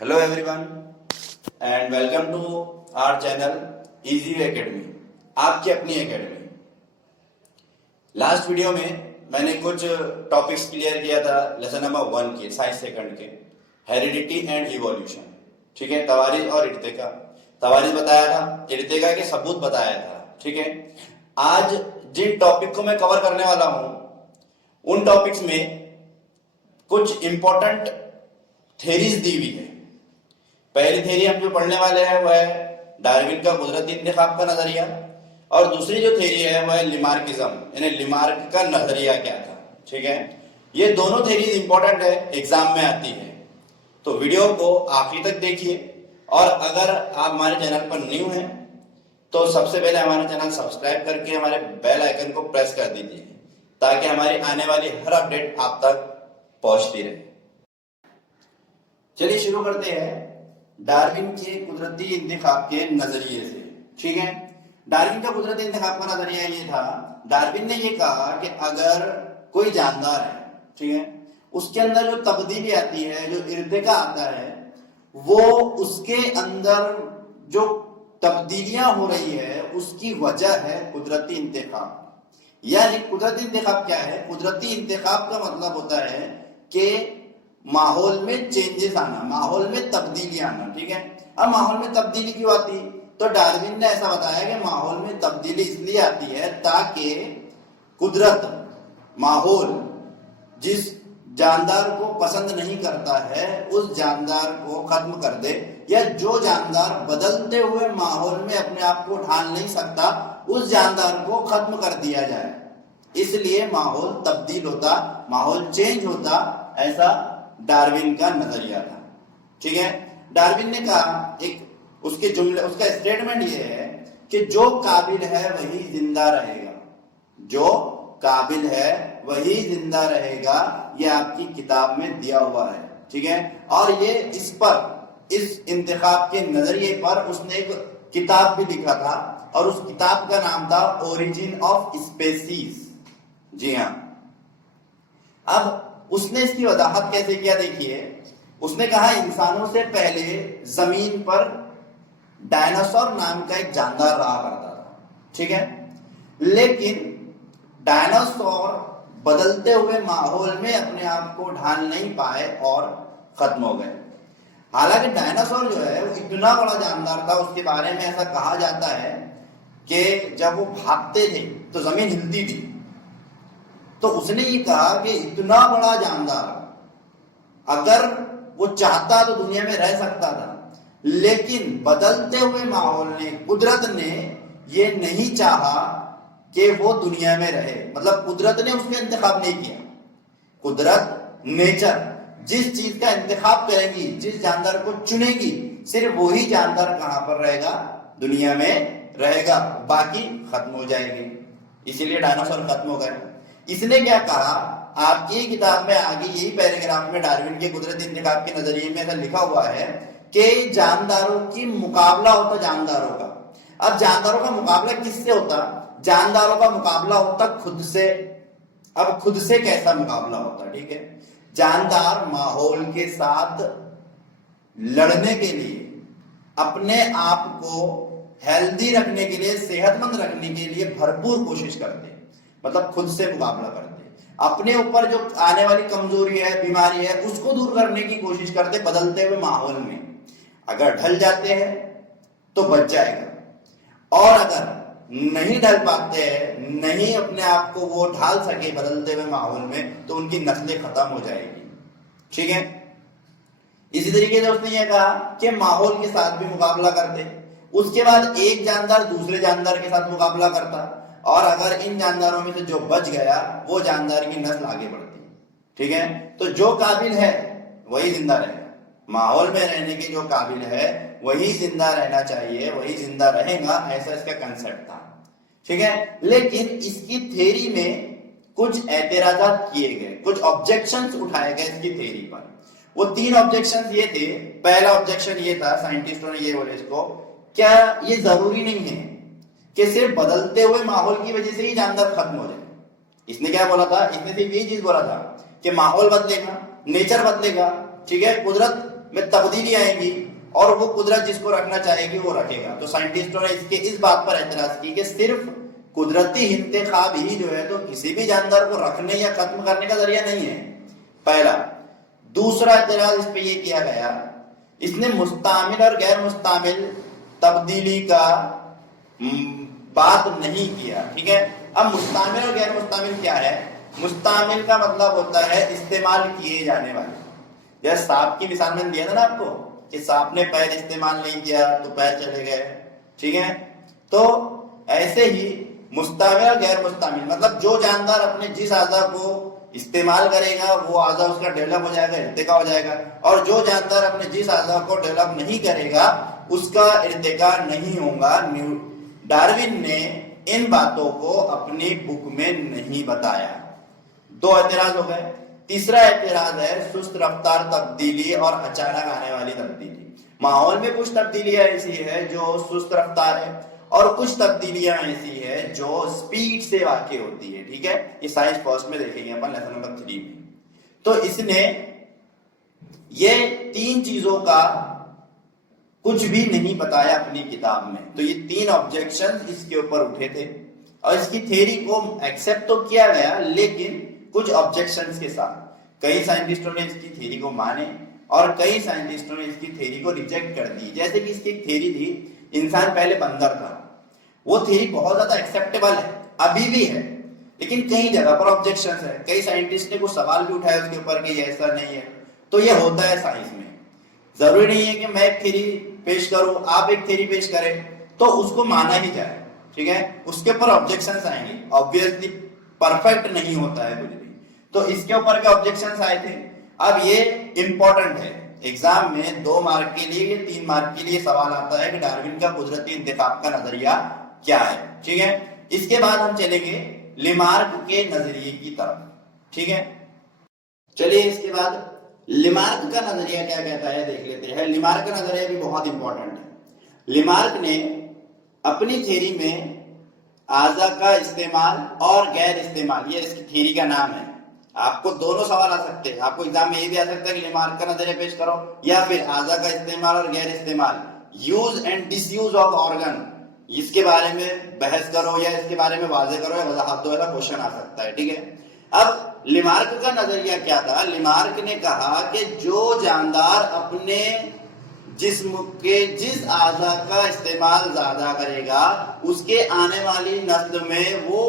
Hello everyone and welcome to our channel Easy Academy, आपकी अपनी academy. Last video में मैंने कुछ टॉपिक्स क्लियर किया था लेसन नंबर 1 के 60 सेकंड के, हेरिडिटी एंड इवोल्यूशन। ठीक है, तवारीख और इर्तिका। तवारीख बताया था, इर्तिका के सबूत बताया था। ठीक है, आज जिन टॉपिक को मैं कवर करने वाला हूं उन टॉपिक्स में कुछ इंपॉर्टेंट थेरीज दी हुई है। पहली थेरी हम जो पढ़ने वाले हैं वो है डार्विन का कुदरती इंतखाब का नजरिया, और दूसरी जो थेरी है वो है लिमार्किज्म, यानी लिमार्क का नजरिया क्या था। ठीक है, ये दोनों थेरीज इंपॉर्टेंट है, एग्जाम में आती है, तो वीडियो को आखिरी तक देखिए। और अगर आप हमारे चैनल पर न्यू हैं तो सबसे पहले हमारे चैनल सब्सक्राइब करके हमारे बेल आइकन को प्रेस कर दीजिए ताकि हमारी आने वाली हर अपडेट आप तक पहुंचती रहे। चलिए शुरू करते हैं डार्विन के कुदरती इंतखाब के नजरिए से। ठीक है, डार्विन का कुदरती इंतखाब का नजरिया ये था, डार्विन ने ये कहा कि अगर कोई जानदार है, ठीक है, उसके अंदर जो तब्दीली आती है, जो इर्तिका आता है, वो उसके अंदर जो तब्दीलियां हो रही है उसकी वजह है कुदरती इंतखाब। यानी कुदरती इंतखाब क्या है? कुदरती इंतखाब का मतलब होता है कि माहौल में चेंजेस आना, माहौल में तब्दीली आना। ठीक है, अब माहौल में तब्दीली क्यों आती? तो डार्विन ने ऐसा बताया कि माहौल में तब्दीली इसलिए आती है ताकि कुदरत, माहौल जिस जानदार को पसंद नहीं करता है उस जानदार को खत्म कर दे, या जो जानदार बदलते हुए माहौल में अपने आप को ढाल नहीं सकता उस जानदार को खत्म कर दिया जाए। इसलिए माहौल तब्दील होता, माहौल चेंज होता, ऐसा डार्विन का नजरिया था। ठीक है, डार्विन ने कहा, एक उसके जुमले, उसका स्टेटमेंट ये है कि जो काबिल है वही जिंदा रहेगा, जो काबिल है वही जिंदा रहेगा। ये आपकी किताब में दिया हुआ है। ठीक है, और ये इस पर, इस इंतखाब के नजरिए पर उसने एक किताब भी लिखा था और उस किताब का नाम था ओरिजिन ऑफ स्पेसीज। जी हाँ, अब उसने इसकी वजाहत कैसे किया देखिए। उसने कहा इंसानों से पहले जमीन पर डायनासोर नाम का एक जानदार रहा करता था। ठीक है, लेकिन डायनासोर बदलते हुए माहौल में अपने आप को ढाल नहीं पाए और खत्म हो गए। हालांकि डायनासोर जो है वो इतना बड़ा जानदार था, उसके बारे में ऐसा कहा जाता है कि जब वो भागते थे तो जमीन हिलती थी। तो उसने ये कहा कि इतना बड़ा जानदार अगर वो चाहता तो दुनिया में रह सकता था, लेकिन बदलते हुए माहौल ने, कुदरत ने ये नहीं चाहा कि वो दुनिया में रहे। मतलब कुदरत ने उसका इंतखाब नहीं किया। कुदरत, नेचर जिस चीज का इंतखाब करेगी, जिस जानदार को चुनेगी, सिर्फ वही जानदार कहां पर रहेगा? दुनिया में रहेगा, बाकी खत्म हो जाएगी। इसीलिए डायनासोर खत्म हो गए। इसने क्या कहा, आपकी किताब में आगे यही पैराग्राफ में डार्विन के कुदरती इंतखाब के नजरिए में ऐसा लिखा हुआ है कि जानदारों की मुकाबला होता जानदारों का। अब जानदारों का मुकाबला किससे होता? जानदारों का मुकाबला होता खुद से। अब खुद से कैसा मुकाबला होता? ठीक है, जानदार माहौल के साथ लड़ने के लिए, अपने आप को हेल्दी रखने के लिए, सेहतमंद रखने के लिए भरपूर कोशिश करते, मतलब खुद से मुकाबला करते। अपने ऊपर जो आने वाली कमजोरी है, बीमारी है, उसको दूर करने की कोशिश करते बदलते हुए माहौल में। अगर ढल जाते हैं तो बच जाएगा, और अगर नहीं ढल पाते हैं, नहीं अपने आप को वो ढाल सके बदलते हुए माहौल में, तो उनकी नस्लें खत्म हो जाएगी। ठीक है, इसी तरीके से उसने ये कहा कि माहौल के साथ भी मुकाबला करते, उसके बाद एक जानदार दूसरे जानदार के साथ मुकाबला करता, और अगर इन जानदारों में से जो बच गया वो जानदार की नस्ल आगे बढ़ती। ठीक है, तो जो काबिल है वही जिंदा रहेगा, माहौल में रहने के जो काबिल है वही जिंदा रहना चाहिए, वही जिंदा रहेगा, ऐसा इसका कंसेप्ट था। ठीक है, लेकिन इसकी थ्योरी में कुछ एतराजात किए गए, कुछ ऑब्जेक्शंस उठाए गए इसकी थ्योरी पर। वो 3 ऑब्जेक्शंस ये थे। पहला ऑब्जेक्शन ये था, साइंटिस्टों ने ये बोले इसको, क्या ये जरूरी नहीं है कि सिर्फ बदलते हुए माहौल की वजह से ही जानदार खत्म हो जाए? इसने क्या बोला था? इसने सिर्फ ये चीज बोला था कि माहौल बदलेगा, नेचर बदलेगा, ठीक है, कुदरत میں تبدیلی آئیں گی اور وہ قدرت جس کو رکھنا چاہے گی وہ رکھے گا. تو سائنٹسٹوں نے اس بات پر اعتراض کی کہ صرف قدرتی انتخاب ہی جو ہے تو کسی بھی جاندار کو رکھنے یا ختم کرنے کا ذریعہ نہیں ہے. پہلا. دوسرا اعتراض اس پہ یہ کیا گیا، اس نے مستعمل اور غیر مستعمل تبدیلی کا بات نہیں کیا. ٹھیک ہے. اب مستعمل اور غیر مستعمل کیا ہے؟ مستعمل کا مطلب ہوتا ہے استعمال کیے جانے والے. جیسے سانپ کی مثال میں نے دیا تھا نا آپ کو کہ سانپ نے پیر استعمال نہیں کیا تو پیر چلے گئے. ٹھیک ہے. تو ایسے ہی مستعمل اور غیر مستعمل مطلب جو جاندار اپنے جس اعضاء کو استعمال کرے گا وہ اعضاء اس کا ڈیولپ ہو جائے گا، ارتقا ہو جائے گا، اور جو جاندار اپنے جس اعضاء کو ڈیولپ نہیں کرے گا اس کا ارتقا نہیں ہوگا. ڈارون نے ان باتوں کو اپنی بک میں نہیں بتایا. دو اعتراض ہو گئے. تیسرا اعتراض ہے سست رفتار تبدیلی اور اچانک آنے والی تبدیلی. ماحول میں کچھ تبدیلیاں ایسی ہے جو سست رفتار ہے اور کچھ تبدیلیاں ایسی ہے جو سپیڈ سے واقع ہوتی ہے. ٹھیک ہے. یہ سائنس فرسٹ میں دیکھیں گے اپن لیسن نمبر 3 میں. تو اس نے یہ تین چیزوں کا کچھ بھی نہیں بتایا اپنی کتاب میں. تو یہ تین آبجیکشن اس کے اوپر اٹھے تھے اور اس کی تھیری کو ایکسپٹ تو کیا گیا لیکن کچھ آبجیکشنز کے ساتھ. کئی سائنٹسٹوں نے اس کی تھیری کو مانے اور کئی سائنٹسٹوں نے اس کی تھیری کو ریجیکٹ کر دی. جیسے کہ اس کی ایک تھیری تھی انسان پہلے بندر تھا. وہ تھیری بہت زیادہ ایکسیپٹیبل ہے، ابھی بھی ہے، لیکن کئی جگہ پر آبجیکشنز ہے. کئی سائنٹسٹ نے کچھ سوال بھی اٹھایا اس کے اوپر کہ یہ ایسا نہیں ہے. تو یہ ہوتا ہے سائنس میں. ضروری نہیں ہے کہ میں ایک تھیری پیش کروں آپ ایک تھیری پیش کریں تو اس کو مانا ہی جائے. ٹھیک ہے. اس کے اوپر آبجیکشنز آئیں گے. آبویسلی پرفیکٹ نہیں ہوتا ہے کچھ بھی. تو اس کے اوپر کے آبجیکشنز آئے تھے. اب یہ امپورٹنٹ ہے ایگزام میں 2 مارک کے لیے یا 3 مارک کے لیے سوال آتا ہے کہ ڈارون کا قدرتی انتخاب کا نظریہ کیا ہے. ٹھیک ہے. اس کے بعد ہم چلیں گے لیمارک کے نظریے کی طرف. ٹھیک ہے. چلیے اس کے بعد لیمارک کا نظریہ کیا کہتا ہے دیکھ لیتے ہیں. لیمارک کا نظریہ بھی بہت امپورٹنٹ ہے. لیمارک نے اپنی تھیری میں اعضاء کا استعمال اور غیر استعمال، یہ اس کی تھیری کا نام ہے. آپ کو دونوں سوال آ سکتے ہیں. آپ کو ایگزام میں یہ بھی آ سکتا ہے کہ لیمارک کا نظریہ پیش کرو یا پھر اعضاء کا استعمال اور غیر استعمال، use and disuse of organ, اس کے بارے میں بحث کرو یا اس کے بارے میں واضح کرو یا وضاحت دو. ایسا کوشچن آ سکتا ہے. ٹھیک ہے. اب لیمارک کا نظریہ کیا تھا؟ لیمارک نے کہا کہ جو جاندار اپنے جسم کے جس اعضاء کا استعمال زیادہ کرے گا اس کے آنے والی نسل میں وہ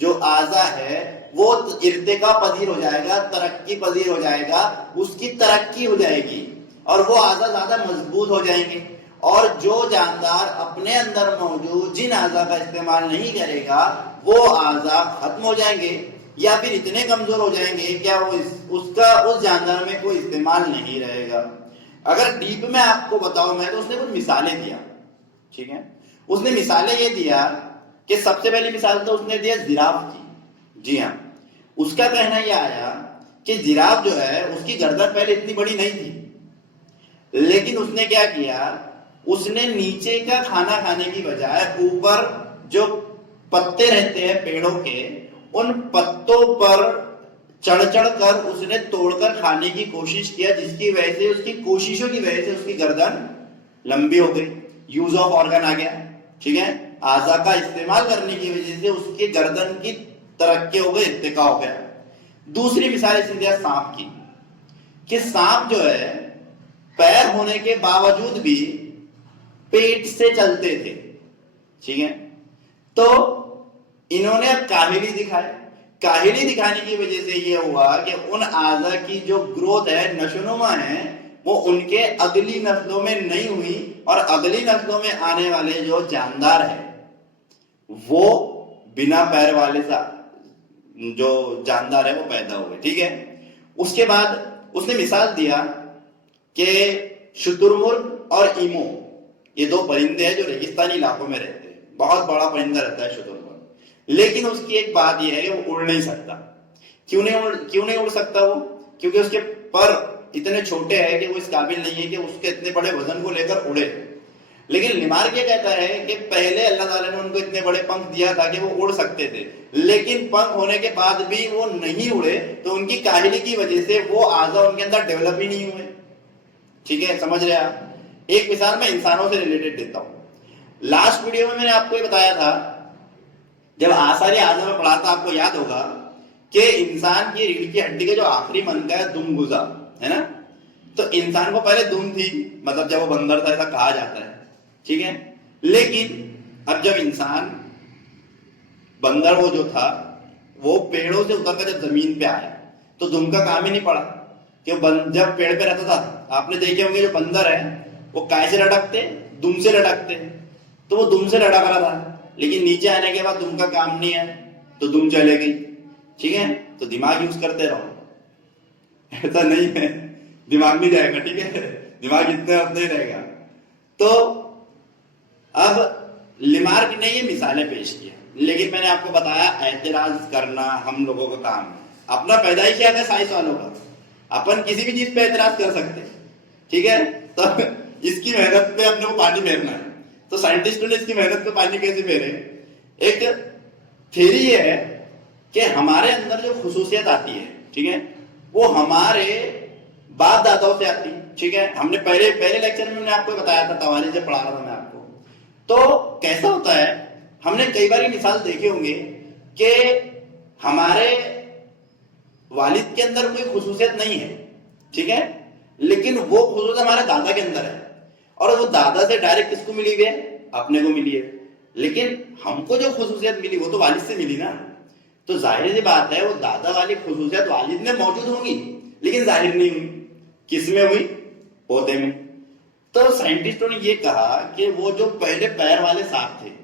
جو اعضاء ہے وہ ارتقا پذیر ہو جائے گا، ترقی پذیر ہو جائے گا، اس کی ترقی ہو جائے گی اور وہ اعضاء زیادہ مضبوط ہو جائیں گے. اور جو جاندار اپنے اندر موجود جن اعضاء کا استعمال نہیں کرے گا وہ اعضاء ختم ہو جائیں گے یا پھر اتنے کمزور ہو جائیں گے کیا وہ اس جاندار میں کوئی استعمال نہیں رہے گا. اگر ڈیپ میں آپ کو بتاؤں میں تو اس نے کچھ مثالیں دیا. ٹھیک ہے. اس نے مثالیں یہ دیا کہ سب سے پہلی مثال تو اس نے دیا جراف کی. جی ہاں. اس کا کہنا یہ آیا کہ جراف جو ہے اس کی گردن پہلے اتنی بڑی نہیں تھی لیکن اس نے کیا کیا، اس نے نیچے کا کھانا کھانے کی بجائے اوپر جو پتے رہتے ہیں پیڑوں کے ان پتوں پر چڑھ چڑھ کر اس نے توڑ کر کھانے کی کوشش کیا، جس کی وجہ سے اس کی کوششوں کی وجہ سے اس کی گردن لمبی ہو گئی. یوز آف آرگن آ گیا. ٹھیک ہے. اعضاء کا استعمال کرنے کی وجہ سے اس کی گردن کی ترقی ہو گئی، ارتقا ہو گیا. دوسری مثال اس نے دیا سانپ کی کہ سانپ جو ہے پیر ہونے کے باوجود بھی پیٹ سے چلتے تھے. ٹھیک ہے. تو انہوں نے اب کاہلی دکھائی. کاہلی دکھانے کی وجہ سے یہ ہوا کہ ان اعضاء کی جو گروتھ ہے، نشوونما ہے، وہ ان کے اگلی نسلوں میں نہیں ہوئی اور اگلی نسلوں میں آنے والے جو جاندار ہیں وہ بنا پیر والے جو جاندار ہے وہ پیدا ہوئے. ٹھیک ہے. اس کے بعد اس نے مثال دیا کہ شترمرغ اور ایمو، یہ 2 پرندے ہیں جو ریگستانی علاقوں میں رہتے ہیں. بہت بڑا پرندہ رہتا ہے شترمرغ، لیکن اس کی ایک بات یہ ہے کہ وہ اڑ نہیں سکتا. کیوں نہیں اڑ سکتا وہ؟ کیونکہ اس کے پر اتنے چھوٹے ہیں کہ وہ اس قابل نہیں ہے کہ اس کے اتنے بڑے وزن کو لے کر اڑے. لیکن لیمارک یہ کہتا ہے کہ پہلے اللہ تعالیٰ نے ان کو اتنے بڑے پنکھ دیا تھا کہ وہ اڑ سکتے تھے، لیکن پنکھ ہونے کے بعد بھی وہ نہیں اڑے تو ان کی کاہلی کی وجہ سے وہ اعضاء ان کے اندر ڈیولپ ہی نہیں ہوئے. ठीक है, समझ रहे आप। एक मिसाल मैं इंसानों से रिलेटेड देता हूं। लास्ट वीडियो में मैंने आपको ये बताया था, जब आसारी आज़म में पढ़ा था, आपको याद होगा कि इंसान की रीढ़ की हड्डी का जो आखिरी मनका है दुम गुजा, है ना। तो इंसान को पहले दुम थी, मतलब जब वो बंदर था ऐसा कहा जाता है, ठीक है। लेकिन अब जब इंसान बंदर वो जो था वो पेड़ों से उतर कर जब जमीन पे आया तो दुम का काम ही नहीं पड़ा कि जब पेड़ पे रहता था, आपने देखे होंगे जो बंदर है वो काय से लटकते, दुम से लटकते, तो वो दुम से लटक रहा था। लेकिन नीचे आने के बाद दुम का काम नहीं है तो दुम चले गई, ठीक है। तो दिमाग यूज करते रहो, ऐसा नहीं है दिमाग नहीं जाएगा, ठीक है, दिमाग इतने उतने ही रहेगा। तो अब लिमार्क ने ये मिसालें पेश की, लेकिन मैंने आपको बताया एतराज करना हम लोगों का काम है। अपना पैदाइश क्या है साइंस वालों का, अपन किसी भी चीज पे एतराज कर सकते हैं, ठीक है। तो इसकी मेहनत पे अपने को पानी फेरना है, तो साइंटिस्टों ने इसकी मेहनत पे पानी कैसे फेरे। एक थ्योरी ये है कि हमारे अंदर जो खुसूसियत आती है, ठीक है, वो हमारे बाप दादाओं से आती, ठीक है। हमने पहले लेक्चर में मैंने आपको बताया था, तवारी से पढ़ा रहा था मैं आपको। तो कैसा होता है, हमने कई बार मिसाल देखे होंगे कि हमारे वालिद के अंदर कोई खुसूसियत नहीं है, ठीक है, लेकिन वो खुसूसियत हमारे दादा के अंदर है, और वो दादा से डायरेक्ट किसको मिली हुई है, अपने को मिली है। लेकिन हमको जो खुसूसियत मिली वो तो वालिद से मिली ना। तो जाहिर सी बात है वो दादा वाली खुसूसियत वालिद में मौजूद होंगी, लेकिन जाहिर नहीं हुई, किस में हुई, पौधे में। तो साइंटिस्टों ने ये कहा कि वो जो पहले पैर वाले सांप थे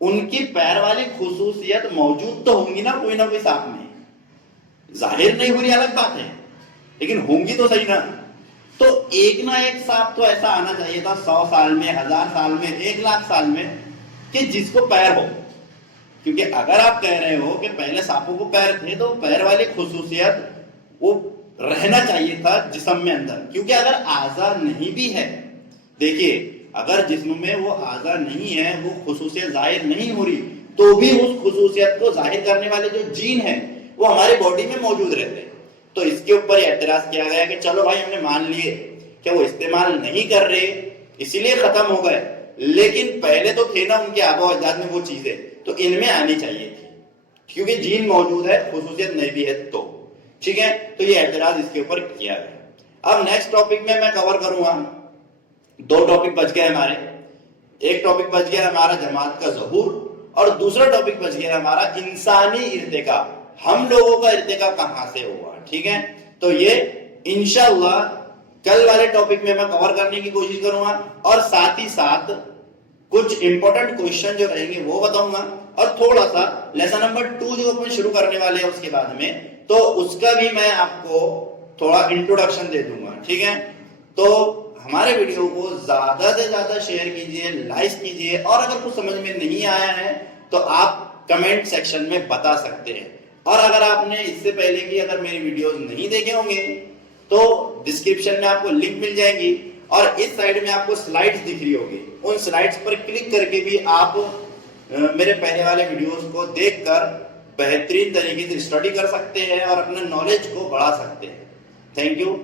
उनकी पैर वाली खुसूसियत मौजूद तो होंगी ना कोई सांप में, जाहिर नहीं हो रही अलग बात है, लेकिन होंगी तो सही ना। तो एक ना एक सांप तो ऐसा आना चाहिए था 100 साल में, 1000 साल में, 1 लाख साल में, कि जिसको पैर हो। क्योंकि अगर आप कह रहे हो कि पहले सांपों को पैर थे तो पैर वाली खुसूसियत वो रहना चाहिए था जिस्म में अंदर। क्योंकि अगर आज़ा नहीं भी है, देखिए अगर जिस्म में वो आज़ा नहीं है, वो खुसूसियत जाहिर नहीं हो रही, तो भी उस खुसूसियत को जाहिर करने वाले जो जीन है वो हमारी बॉडी में मौजूद रहते हैं। तो इसके ऊपर एतराज किया गया कि चलो भाई हमने मान लिए कि वो इस्तेमाल नहीं कर रहे इसीलिए खत्म हो गए, लेकिन पहले तो थे ना उनके आबा अजदाद में वो चीजें, तो इनमें आनी चाहिए थी, क्योंकि जीन मौजूद है, खुसूसियत नहीं भी है तो, ठीक है। तो ये एतराज इसके ऊपर किया गया। अब नेक्स्ट टॉपिक में मैं कवर करूंगा, 2 टॉपिक बच गए हमारे। एक टॉपिक बच गया हमारा जमात का ज़हूर, और दूसरा टॉपिक बच गया हमारा इंसानी इर्तिका, हम लोगों का इर्तिका कहां से हुआ, ठीक है। तो ये इंशाअल्लाह कल वाले टॉपिक में मैं कवर करने की कोशिश करूंगा, और साथ ही साथ कुछ इंपॉर्टेंट क्वेश्चन जो रहेंगे वो बताऊंगा, और थोड़ा सा लेसन नंबर 2 जो अपन शुरू करने वाले हैं उसके बाद में, तो उसका भी मैं आपको थोड़ा इंट्रोडक्शन दे दूंगा, ठीक है। तो हमारे वीडियो को ज्यादा से ज्यादा शेयर कीजिए, लाइक कीजिए, और अगर कुछ समझ में नहीं आया है तो आप कमेंट सेक्शन में बता सकते हैं। और अगर आपने इससे पहले की अगर मेरी वीडियोस नहीं देखे होंगे तो डिस्क्रिप्शन में आपको लिंक मिल जाएगी, और इस साइड में आपको स्लाइड्स दिख रही होगी, उन स्लाइड्स पर क्लिक करके भी आप मेरे पहले वाले वीडियोस को देखकर बेहतरीन तरीके से स्टडी कर सकते हैं और अपने नॉलेज को बढ़ा सकते हैं। Thank you.